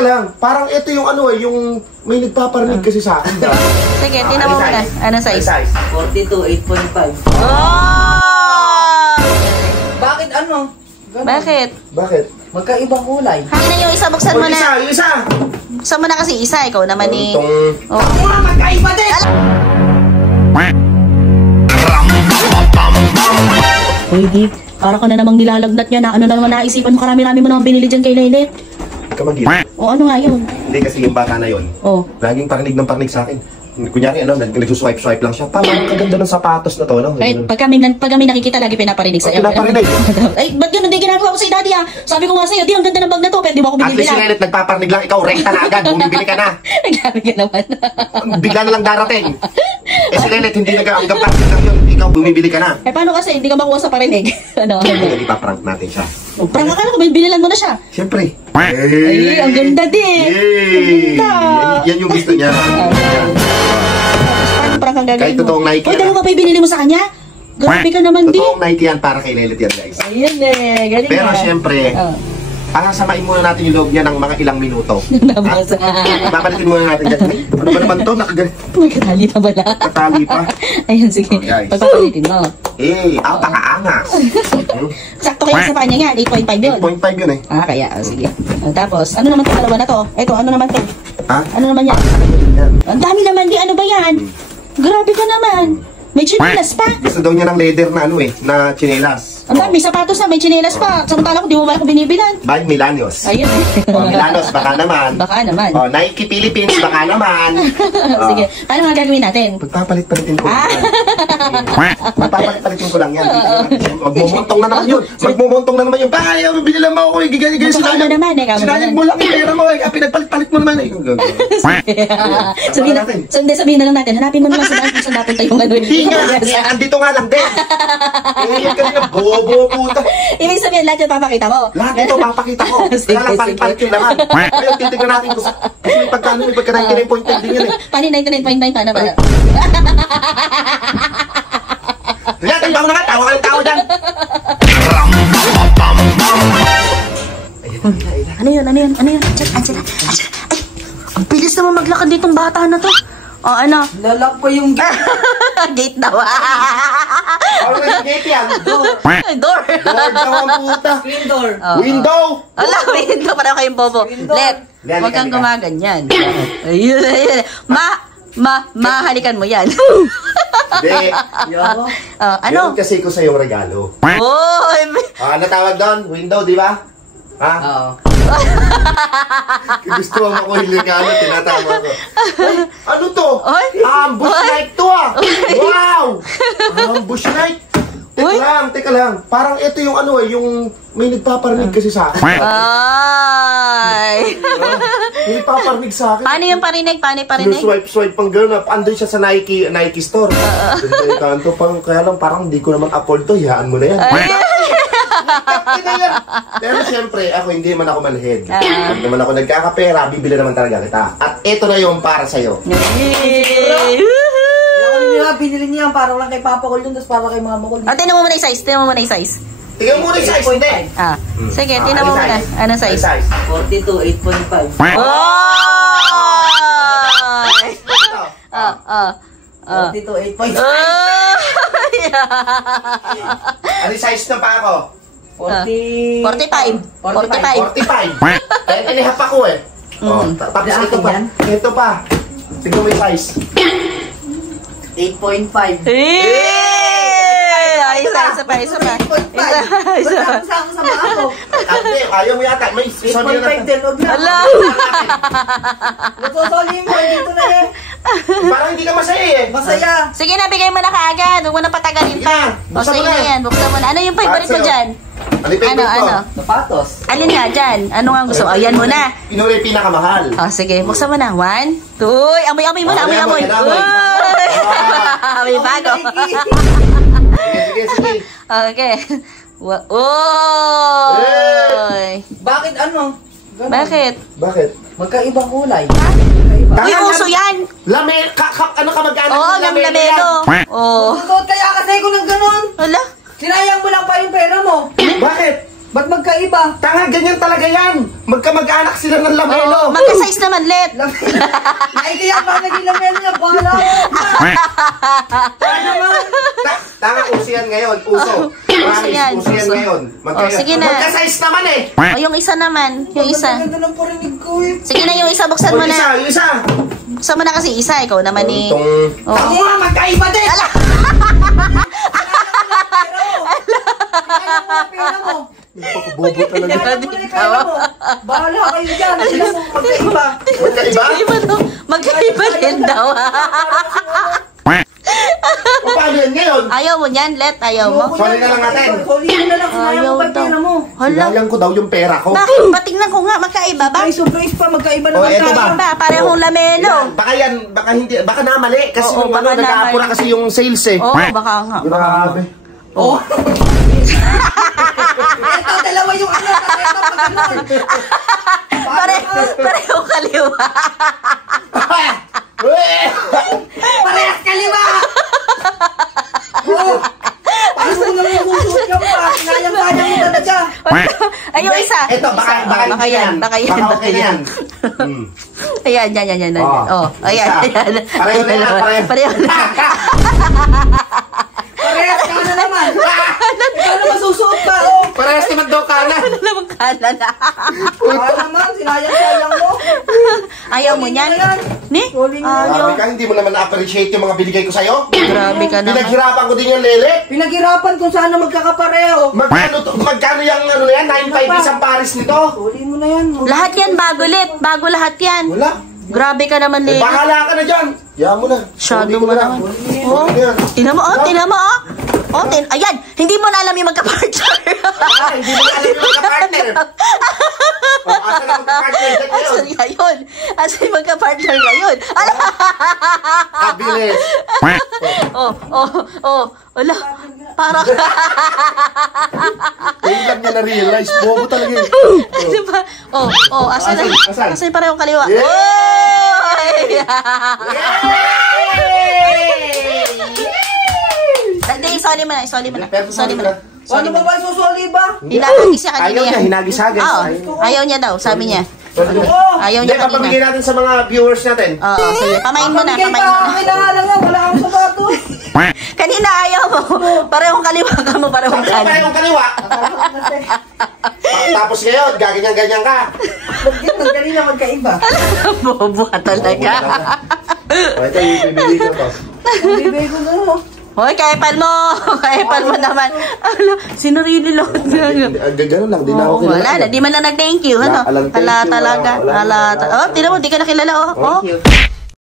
teka lang. Parang ito yung ano eh, yung may nagpaparinig kasi sa akin. Sige, tinan mo muna. Anong size? 42, 8.5. Oh! Bakit ano? Ganun. Bakit? Magkaibang kulay. Hangin na yung isa, buksan mo na. Yung isa. Buksan mo na kasi isa, ikaw naman eh. Oh, magkaiba din! Uy, Di, para ka na namang nilalagnat niya na ano na naman naisipan mo, karami-rami mo naman binili dyan kay Lelet. Kamagil. O ano nga yun? Hindi kasi yung bata na yun. Oh. Laging parinig ng parinig sa akin. Kunyari ano, nagsuswipe-swipe lang siya. Parang kaganda ng sapatos na to, no? Kahit pag kami nakikita, lagi pinaparinig sa'yo. Pinaparinig. Ay, ba't yun? Hindi ginagawa ko sa'yo, Daddy ah. Sabi ko nga sa'yo, Di, ang ganda ng bag na to. Pwede mo ako At binibili least si Lelet nagpaparinig lang, ikaw rekta na agad, bumibili ka na. Nagsabi ka naman. Bigla na lang darating. Eh si Lelet hindi nag-aanggang parinig lang yun, ikaw bumibili ka na. Eh paano kasi, hindi ka makuha sa parinig? Ano? Hindi ipaprank natin siya. Prank ka na, binilan mo na siya. Siyempre. Ay, ang ganda din. Yay! Yan yung gusto niya. Prank ang gagawin Kahit mo. totoong Nike Uy, yan. dalawa pa yung binili mo sa kanya? Grabe ka naman, Di. Totoong Nike yan para kay Lelet yan, guys. Ayun eh, galing Pero ah. siyempre, samain muna natin yung loob niya ng mga ilang minuto. Nabasa. Babalikin muna natin dyan. Ay, ano ba naman to? May katali na ba na? Katali pa. Ayun, sige. Oh, guys. Pagpapalitin mo. Pakaangas. Sakto kayo sa kanya yan, 8.5 yun. 8.5 yun eh. Kaya, sige. Tapos, ano naman itong dalawa na to? Ito, ano naman to? Ha? Ano naman yan? Ang dami naman, Di. Ano ba yan? Grabe ka naman. May chinelas pa. Gusto daw niya ng leather na ano eh, na chinelas. Ang dami, may sapatos na, may chinelas pa. Samantala ko, di mo ba ako binibilan? By Milanos. Ayun. Milanos, baka naman. Baka naman. Nike Philippines, baka naman. Sige, paano nga gagawin natin? Pagpapalit-palitin ko. Pagpapalit-palitin ko lang yan. Magmumontong na naman yun. Magmumontong na naman yun. Baka ayaw, bibili lang ako eh. Gigay Magpapalo naman eh. Sinayang mo lang yung pera mo eh. Pinagpalit-palit mo naman eh. Sabihin na lang natin, hanapin mo naman sa napunta yung ano. Hindi nga, andito nga lang din. Yan kanina, bobo puta. Ibig sabihin, lahat yung papakita mo. Lahat ito, papakita ko. Kaya lang, palit-palit yung laman. Ngayon, titignan natin kung may pagkano, may pagka 99.10 din yan eh. Paano 99.9 paano ba? Yan, tayo na nga, tawa ka ng tao dyan. Ano yun? Angela. Ay, ang bilis naman maglakad ditong bata na to. O ano? Lalak pa yung Gate daw. Always gate yan. Door. Door daw ang puta. screen door. Window. Ala, window para kayong bobo. Let, huwag kang gumaganyan. Ayun. Mahalikan mo yan. Hindi. Ano? Yun kasi ko sa yung regalo. Oy! Ano tawag doon? Window, di ba? Ha? Oo. Gusto mo ako yung regalo, tinatama ko. Ay, ano to? Oy! Ambush night to ah! Wow! Ambush night! Teka lang. Parang ito yung ano eh, yung may nagpaparinig kasi sa akin. Ay! May nagpaparinig sa akin. Paano yung parinig? Paano yung parinig? Swipe pang gano'n. Andun siya sa Nike store. Kanto pang, kaya lang parang hindi ko naman afford to. Hiyaan mo na yan. Pero siyempre, ako hindi man ako manhead. Pag naman ako nagkakapera, bibili naman talaga kita. At ito na yung para sa'yo. Binili niya parang lang kay Papa Col yun, tapos para kay Mama Col. Tingnan mo muna yung size. Tingnan mo muna yung size. Tingnan mo muna yung size, hindi. Sige, tingnan mo muna. Anong size? 42, 8.5. Oh! 42, 8.5. Ano yung size na pa ako? 45. 45. Kaya tinihap ako eh. Tapos ito pa. Ito pa. Tingnan mo yung size. 8.5. Isa pa. Sama ako. Ate, ayaw mo yata. May 8.5 din, huwag na. Ala! Natusoli mo, dito na eh. Parang hindi ka masaya eh. Masaya. Sige na, bigay mo na kaagad. Huwag mo na patagalin pa. Buksan mo Sige na. yan, buksan mo na. Ano yung favorite mo dyan? Ano yung favorite ko? Sapatos. Alin nga dyan? Ano nga gusto mo? Yan muna. Pinuli yung pinakamahal. Sige, buksan mo na. 1, 2, amoy mo na, amoy. May bago. Sige. Okay. Oy! Bakit ano? Ganun. Bakit? Magkaibang kulay. Uy, uso yan! Ano ka mag-anak Oo, lamelo. Oo. Tutuot kaya kasi ko ng ganun. Hala? Sinayang mo lang pa yung pera mo. Bakit? Ba't magkaiba? Tanga, ganyan talaga yan. Magkamag-anak sila ng lamelo. Magka-size naman, Let. Ay, kaya ba naging lamelo niya? Bahala mo. Tanga, uso yan ngayon. Uso. Promise, yan, uso yan uso. ngayon. Sige na. Magka-size naman eh. O, yung isa naman. Yung isa. Ang ganda ng parinig ko eh. Sige na, yung isa. Buksan mo na. Yung isa. Buksan mo na kasi isa. Ikaw naman eh. Oh. Ako nga, magkaiba din! Ala! Pera mo! Bobo talaga. Kaya mo na yung pera mo! Bahala kayo dyan! Sila mo magkaiba! Magkaiba? Magkaiba to. Magkaiba din daw. O paano yan ngayon? Ayaw mo yan, Let. Ayaw mo. Sorry na lang natin. Sorry na lang, sinayang Ayaw mo ba yung daw. pera mo? Hala. Sinayang ko daw yung pera ko. Bakit? Patingnan ko nga. Magkaiba ba? Ay, surprise pa, magkaiba na Oh, eto magkaiba. ba? Parehong lamelo. Yan, baka hindi, baka namali. Kasi Oo, nung baka nag-aapura namali. kasi yung sales eh. Oo, baka nga. Grabe. Oh. Ito, dalawa yung ano, ito, pag-anon. Parehong kaliwa. Parehas kaliwa! Oh! Paano mo naman yung usos ka pa? Sinayang-sayang mo talaga. Ay, yung isa. Ito, baka Baka yan. Baka yan. Baka okay na yan. Ayan, yan. Oh, ayan, Isa. ayan. Pareho na yan, pareho. Pareho na. Parehas ka na naman. Ikaw na masusuot pa, oh. Parehas naman daw kanan. Ano naman kanan na? Baka naman, sinayang-sayang mo. Ayaw mo niyan? Ni? Sorry na. Ayaw. Grabe ka, hindi mo naman na-appreciate yung mga binigay ko sa'yo. Grabe ka naman. Pinaghirapan ko din yung lele. Pinaghirapan kung sana magkakapareho. Magkano yung ano na yan? 9.5 isang pares nito? Sorry mo na yan. Lahat yan bago, Let. Bago lahat yan. Wala. Grabe ka naman, Eh, Let. bahala ka na dyan. Yan mo na. Shadow Sorry ko mo na. naman. Sorry Oh, na yan. tinan mo, tinan mo, ayan, hindi mo na alam yung magka-partner. Hindi mo alam yung magka-partner. Asa na magka-partner? Check ngayon. Asan ngayon? Asan yung magka-partner ngayon? Ala! Kabilis. Ala, parang, Yung lang niya na-realize. Bobo talaga eh. di ba? Asan na? Asan? Asan yung parehong kaliwa? Yeah! Oy! Hindi, isoli mo na. Ano ba ba susuli ba? Hinagis siya kanina. Ayaw niya, hinagis-hagis. Oo, ayaw niya daw, sabi niya. Oh! Ayaw Hindi, niya papamigay kanina. natin sa mga viewers natin. Oo, sige. Pamain mo na, Pamigay pamain pa, mo na. kailangan nga, wala akong sapatos. Kanina ayaw mo. Parehong kaliwa ka mo, parehong Sabi ko pa kanan. yung kaliwa. Tapos ngayon, gaganyan-ganyan ka. Ang galing na magkaiba. Bobo ka talaga. O, ito yung bibili ko to. Ang bibig ko na. Hoy, kaipal mo. Kaipal mo naman. Ano, sinurili lang. Gano'n lang, di na ako Oh, kilala. wala na, di man lang nag-thank you. Ano? Alam, thank Hala you, talaga. wala. Hala. Oh, tinan mo, di ka nakilala. Oh. Thank you.